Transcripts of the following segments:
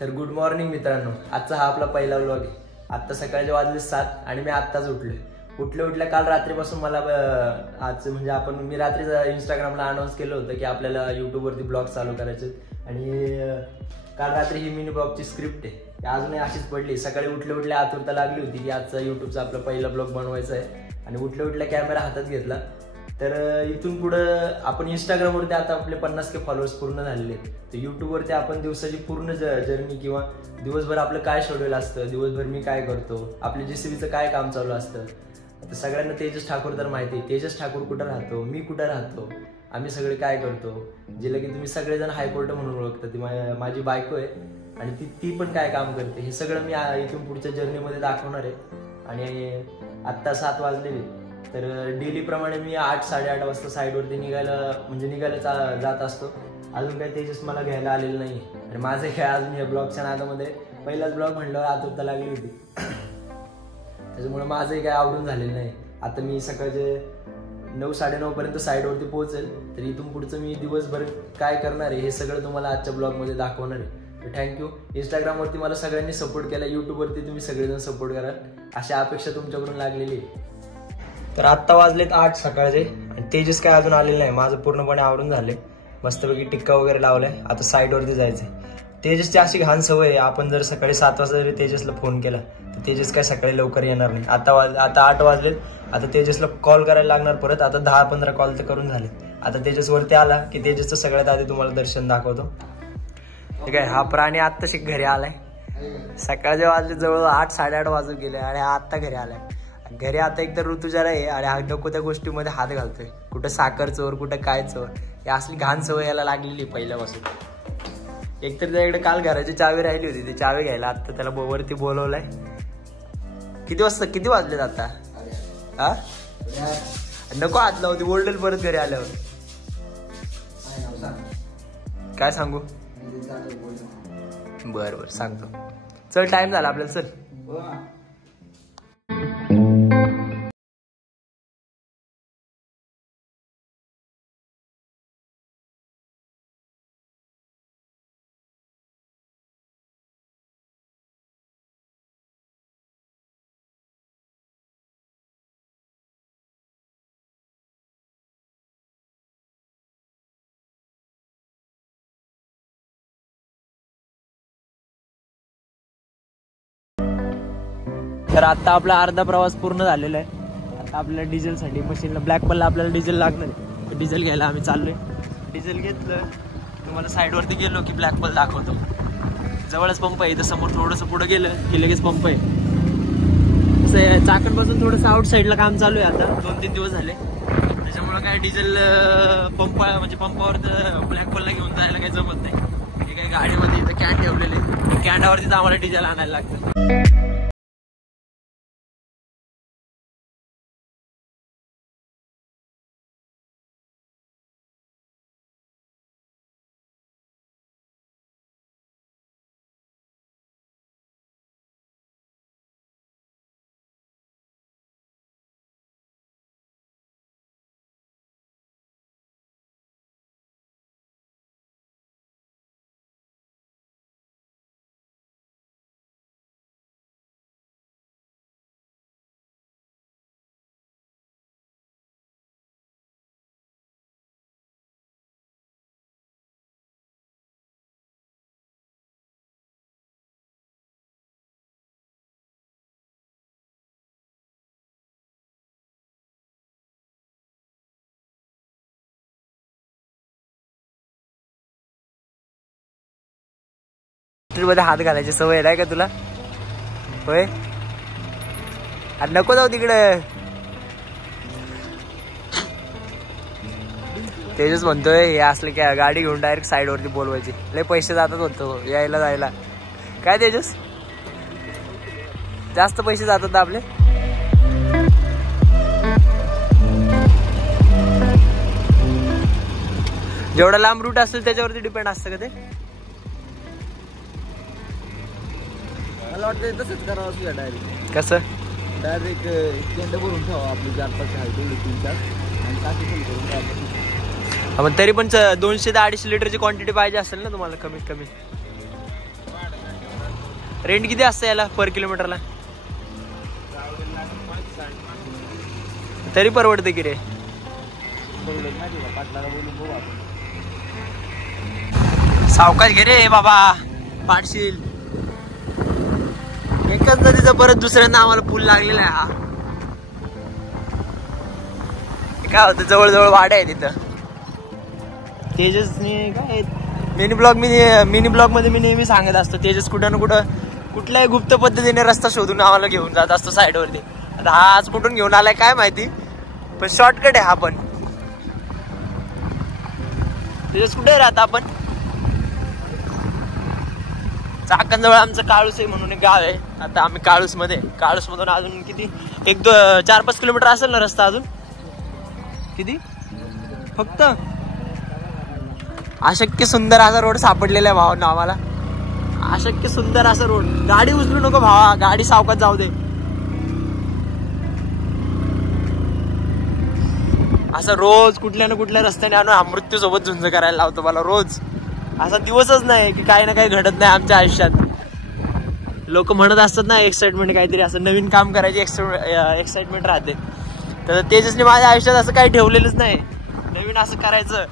तर good morning मित्रांनो, आजचा हा आपला पहिला व्लॉग आहे. आत्ता सकाळचे वाजले 7 आणि मी आत्ताच उठल्या काल रात्रीपासून मला आज म्हणजे मी रात्री इंस्टाग्रामला अनाऊन्स केलं होतं की आपल्याला यूट्यूबवरती ब्लॉग चालू करायचे आणि काल रात्री ही मिनी ब्लॉगची स्क्रिप्ट आहे अजूनही अशीच पडली. सकाळी उठल्या आतुरता लागली होती की आजचा यूट्यूबचा आपला पहिला ब्लॉग बनवायचा आहे आणि उठल्या कॅमेरा हातात घेतला. तर इथून पुढं आपण इंस्टाग्रामवरती आता आपले 50K फॉलोअर्स पूर्ण झालेले आहेत. तर यूट्यूबवरती आपण दिवसाची पूर्ण जर्नी किंवा दिवसभर आपलं काय शेड्यूल असतं, दिवसभर मी काय करतो, आपल्या JCBचं काय काम चालू असतं. तर सगळ्यांना तेजस ठाकूर तर माहिती आहे. तेजस ठाकूर कुठं राहतो, मी कुठं राहतो, आम्ही सगळे काय करतो, जिला की तुम्ही सगळेजण हायकोर्ट म्हणून ओळखता. ती माझी बायको आहे आणि ती पण काय काम करते हे सगळं मी इथून पुढच्या जर्नीमध्ये दाखवणार आहे. आणि आत्ता 7 वाजलेले तर डेली प्रमाणे मी 8-8:30 वाजता साईडवरती निघायला जात असतो. अजून काही तेजस मला घ्यायला आलेलं नाही आणि माझं काय अजून या ब्लॉगच्या नादामध्ये पहिलाच ब्लॉग म्हणल्यावर आतुरता लागली होती. त्याच्यामुळे माझंही काय आवडून झालेलं नाही. आता मी सकाळचे 9-9:30 पर्यंत साईडवरती पोहोचेल. तर इथून पुढचं मी दिवसभर काय करणार आहे हे सगळं तुम्हाला आजच्या ब्लॉगमध्ये दाखवणार आहे. तर थँक्यू. इंस्टाग्रामवरती मला सगळ्यांनी सपोर्ट केला, यूट्यूबवरती तुम्ही सगळेजण सपोर्ट कराल अशी अपेक्षा तुमच्याकडून लागलेली आहे. तर आत्ता वाजलेत 8 सकाळचे आणि तेजस काय अजून आलेलं नाही. माझं पूर्णपणे आवरून झाले, मस्तपैकी टिक्का वगैरे लावलाय. आता साईडवरती जायचंय. तेजसची अशी घाण सवय आहे, आपण जर सकाळी 7 वाजता जरी तेजसला फोन केला तर तेजस काय सकाळी लवकर येणार नाही. आता 8 वाजलेत. आता तेजसला कॉल करायला लागणार परत. आता 10-15 कॉल तर करून झाले. आता तेजस वरती आला की तेजसचं सगळ्यात आधी तुम्हाला दर्शन दाखवतो. ठीक आहे. हा प्राणी आत्ताशी घरी आलाय. सकाळचे वाजले जवळ 8-8:30 वाजून गेले आणि हा आत्ता घरी आलाय. घरी आता एकतर ऋतुजाला आहे आणि हा नको त्या गोष्टीमध्ये हात घालतोय. कुठं साखर चोर, कुठं काय चोर, ही असली घाण सवय याला लागलेली पहिल्यापासून. एकतर त्याकडे काल घराची चावी राहिली होती, ती चावी घ्यायला आता त्याला वरती बोलवलंय. किती वाजलेत आता? हा नको हात लावती, ओरडेल परत घरी आल्यावर. काय सांगू? बरं सांगतो. चल टाइम झाला आपल्याला, चल. तर आता आपला अर्धा प्रवास पूर्ण झालेला आहे. आता आपल्याला डिझेलसाठी मशीनला ब्लॅकबलला आपल्याला डिझेल लागणार आहे. डिझेल घ्यायला आम्ही चाललोय. डिझेल घेतलं तुम्हाला साईडवरती गेलो की ब्लॅकबल दाखवतो. जवळच पंप आहे. इथं समोर थोडंसं पुढं गेलं की लगेच पंप आहे. चाकणपासून थोडंसं आउट साईडला काम चालू आहे आता. 2-3 दिवस झाले. त्याच्यामुळं काय डिझेल पंप म्हणजे पंपावर ब्लॅकबलला घेऊन जायला काही जमत नाही. हे काही गाडीमध्ये इथं कॅन ठेवलेले, कॅनवरतीच आम्हाला डिझेल आणायला लागतं. मध्ये हात घालायची सवय आहे का तुला? होय. अरे नको जाऊ तिकडे. तेजस म्हणतोय हे असले काय गाडी घेऊन डायरेक्ट साईडवरती बोलवायची, लय पैसे जातात होतो यायला जायला. काय तेजस, जास्त पैसे जातात आपले. जेवढा लांब रूट असेल त्याच्यावरती डिपेंड असतं का ते? मला वाटतं तसंच करावं असं. डायरेक्ट कसं? डायरेक्ट केंद्र भरून ठेवा आपली 4-5 आहे तेवढी 3-4 आणि टाकी फुल करून. तरी पण 200 ते 250 लिटरची क्वांटिटी पाहिजे असेल ना तुम्हाला कमीत कमी. रेंट किती असतं याला पर किलोमीटरला? तरी परवडते की रे. सावकाश घे रे बाबा, पाडशील. एकच नदीचा परत दुसऱ्यांदा आम्हाला पूल लागलेला आहे हा. काय होतं, जवळजवळ वाड्या आहे तिथं. तेजसने काय मिनी ब्लॉग मध्ये मी नेहमी सांगत असतो, तेजस कुठं ना कुठं कुठल्याही गुप्त पद्धतीने रस्ता शोधून आम्हाला घेऊन जात असतो साईड वरती. आता हा आज कुठून घेऊन आलाय काय माहिती, पण शॉर्टकट आहे हा. पण तेजस कुठे राहता आपण? चाकणजवळ आमचं काळूस आहे म्हणून एक गाव आहे. आता आम्ही काळूस मधून अजून किती 4-5 किलोमीटर असेल ना रस्ता अजून. किती फक्त. अशक्य सुंदर असा रोड सापडलेला आहे भावांना आम्हाला. अशक्य सुंदर असा रोड. गाडी उचलू नको भावा, गाडी सावकाश जाऊ दे. असं रोज कुठल्या ना कुठल्या रस्त्याने आणून मृत्यू सोबत झुंज करायला लावतो मला रोज. असा दिवसच नाही की काही ना काही घडत नाही आमच्या आयुष्यात. लोक म्हणत असतात ना एक्साइटमेंट, काहीतरी असं नवीन काम करायची एक्साइटमेंट राहते. तर तेजसने माझ्या आयुष्यात असं काही ठेवलेलंच नाही, नवीन असं करायचं.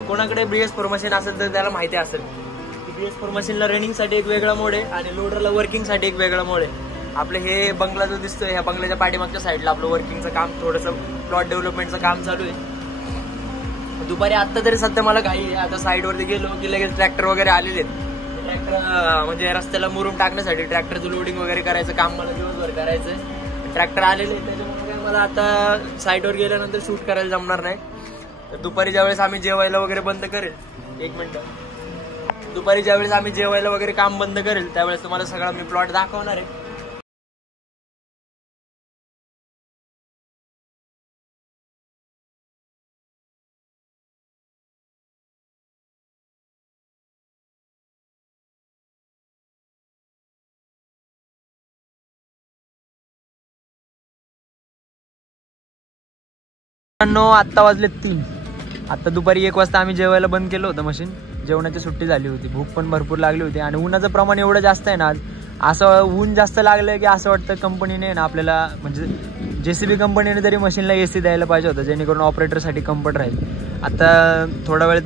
कोणाकडे BS4 मशीन असेल तर त्याला माहिती असेल की BS4 मशीनला रनिंगसाठी एक वेगळा मोड आहे आणि लोडरला वर्किंगसाठी एक वेगळा मोड आहे. आपलं हे बंगला जो दिसतोय, ह्या बंगल्याच्या पाठीमागच्या साईडला आपलं वर्किंगचं काम, थोडंसं प्लॉट डेव्हलपमेंटचं काम चालू आहे. दुपारी आत्ता तरी सध्या मला घाई आहे. आता साईडवरती गेलो की लगेच ट्रॅक्टर वगैरे आलेले आहेत. ट्रॅक्टर म्हणजे रस्त्याला मुरुम टाकण्यासाठी ट्रॅक्टरचं लोडिंग वगैरे करायचं काम मला दिवसभर करायचंय. ट्रॅक्टर आलेले आहेत, त्याच्यामुळे मला आता साईडवर गेल्यानंतर शूट करायला जमणार नाही. तर दुपारी ज्यावेळेस आम्ही जेवायला वगैरे बंद करेल, दुपारी ज्यावेळेस आम्ही जेवायला वगैरे काम बंद करेल त्यावेळेस तुम्हाला सगळा मी प्लॉट दाखवणार आहे. आत्ता वाजले 3. आता दुपारी 1 वाजता आम्ही जेवायला बंद केलं होतं मशीन. जेवणाची सुट्टी झाली होती, भूक पण भरपूर लागली होती आणि उन्हाचं प्रमाण एवढं जास्त आहे ना आज. असं ऊन जास्त लागलं की असं वाटतं कंपनीने ना आपल्याला, म्हणजे JCB कंपनीने तरी मशीनला AC द्यायला पाहिजे होतं, जेणेकरून ऑपरेटरसाठी कम्फर्ट राहील. आता थोडा वेळ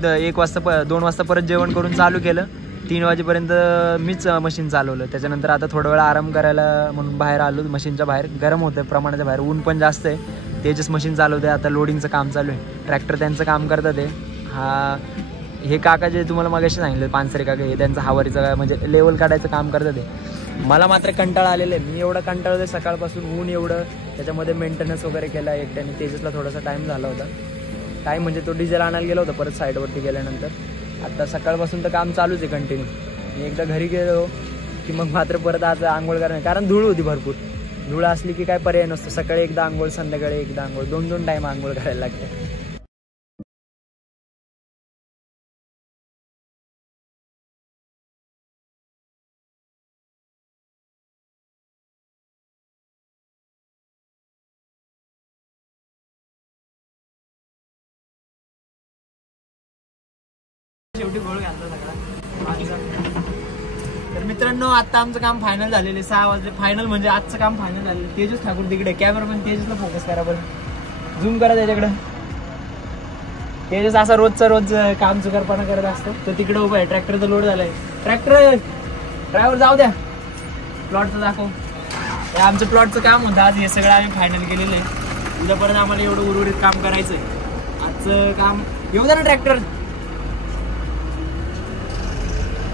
2 वाजता परत जेवण करून चालू केलं. 3 वाजेपर्यंत मीच मशीन चालवलं. त्याच्यानंतर आता थोडा वेळ आराम करायला म्हणून बाहेर आलो. मशीनच्या बाहेर गरम होतं प्रमाणाच्या बाहेर, ऊन पण जास्त आहे. तेजस मशीन चालवते, आता लोडिंगचं काम चालू आहे. ट्रॅक्टर त्यांचं काम करतात आहे. हे काका जे तुम्हाला मगाशी सांगितलं, पानसरे काका, हे त्यांचं हावारीचं म्हणजे लेवल काढायचं काम करतात आहे. मला मात्र कंटाळा आलेलं आहे. मी एवढं कंटाळलं सकाळपासून, ऊन एवढं, त्याच्यामध्ये मेंटेनन्स वगैरे केला एकट्याने. तेजसला थोडासा टाईम झाला होता. टाईम म्हणजे तो डिझेल आणायला गेला होता परत साईडवरती गेल्यानंतर. आता सकाळपासून तर काम चालूच आहे कंटिन्यू. मी एकदा घरी गेलो की मग मात्र परत आज आंघोळ करणार, कारण धूळ होती भरपूर. धूळ असली की काय पर्याय नसतो. सकाळी एकदा आंघोळ, संध्याकाळी एकदा आंघोळ, 2 टाईम आंघोळ करायला लागते. शेवटी गोळ घातला सगळा. तर मित्रांनो, आता आमचं काम फायनल झालेलं आहे. 6 वाजले. फायनल म्हणजे आजचं काम फायनल झालेलं. तेजस ठाकूर तिकडे, कॅमेरामॅन तेजसला फोकस करा बरं, झूम करा त्याच्याकडे. तेजस असा रोज काम चुकारपणा करत असतो. तो तिकडे उभा आहे, ट्रॅक्टरचा लोड झालाय. ट्रॅक्टर ड्रायव्हर जाऊ द्या, प्लॉटचं दाखव. हे आमचं प्लॉटचं काम होतं आज. हे सगळं आम्ही फायनल केलेलं आहे. उद्यापर्यंत आम्हाला एवढं उर्वरित काम करायचं आहे. आजचं काम येऊ द्या ना ट्रॅक्टर.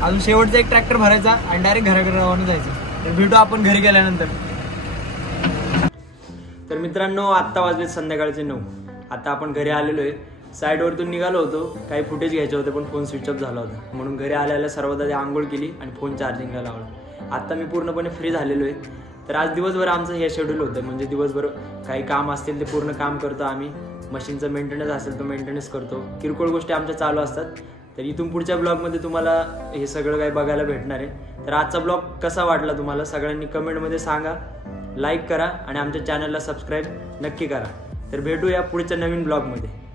अजून शेवटचा एक ट्रॅक्टर भरायचा आणि डायरेक्ट घराकडे रवाना जायचं. तर भेटू आपण घरी गेल्यानंतर. तर मित्रांनो, आत्ता वाजले संध्याकाळचे 9. आता आपण घरी आलेलो आहे. साईडवरतून निघालो होतो, काही फुटेज घ्यायचे होते पण फोन स्विच ऑफ झाला होता, म्हणून घरी आल्याला सर्वात आधी आंघोळ केली आणि फोन चार्जिंगला लावला. आता मी पूर्णपणे फ्री झालेलो आहे. तर आज दिवसभर आमचं हे शेड्यूल होतं, म्हणजे दिवसभर काही काम असतील ते पूर्ण काम करतो आम्ही. मशीनचं मेंटेनन्स असेल तो मेंटेनन्स करतो, किरकोळ गोष्टी आमच्या चालू असतात. तर इथून पुढच्या ब्लॉगमध्ये तुम्हाला हे सगळं काही बघायला भेटणार आहे. तर आजचा ब्लॉग कसा वाटला तुम्हाला सगळ्यांनी कमेंटमध्ये सांगा, लाईक करा आणि आमच्या चॅनलला सबस्क्राईब नक्की करा. तर भेटूया पुढच्या नवीन ब्लॉगमध्ये.